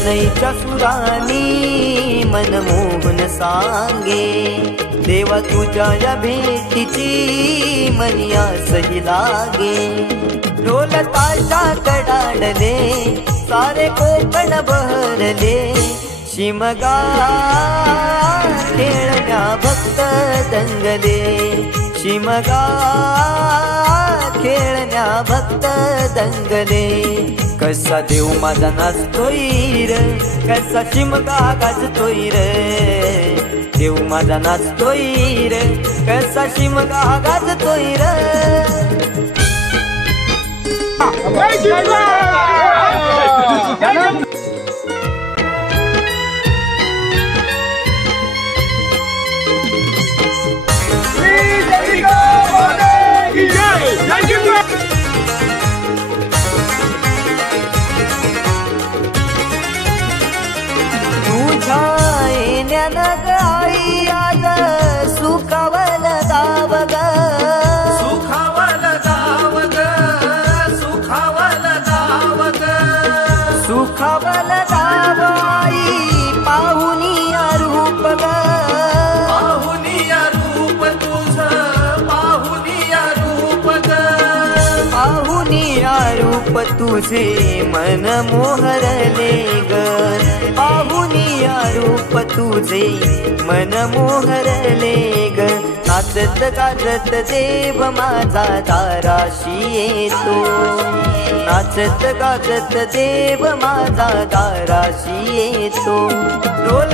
शनईच्या सुरानी मनमोहन सांगे, देवा तुझ्या या भेटीची मनी आसही लागे। ढोल ताशा कडाडले सारे कोकण बहरले, शिमगा खेळण्या भक्त दंगले, शिमगा खेळण्या भक्त दंगले। कसा देव माझा नाचतोय र, कसा शिमगा गाजतोय र, देव माझा नाचतोय र, कसा शिमगा गाजतोय र। तुझ्या येण्यानं आई आज सुखावल गाव ग, सुखावल गाव ग, सुखावल गाव ग, सुखावल गाव आई पाहुनिया रूप ग, पाहुनिया रूप तुझं, पाहुनिया रूप ग, पाहुनिया रूप तुझे मन मोहरले ग, पाहुनिया रूप तुझे मन मोहरले ग। नाचत गाजत देव माझा दाराशी येतो, नाचत गाजत देव माझा दाराशी येतो। ढोल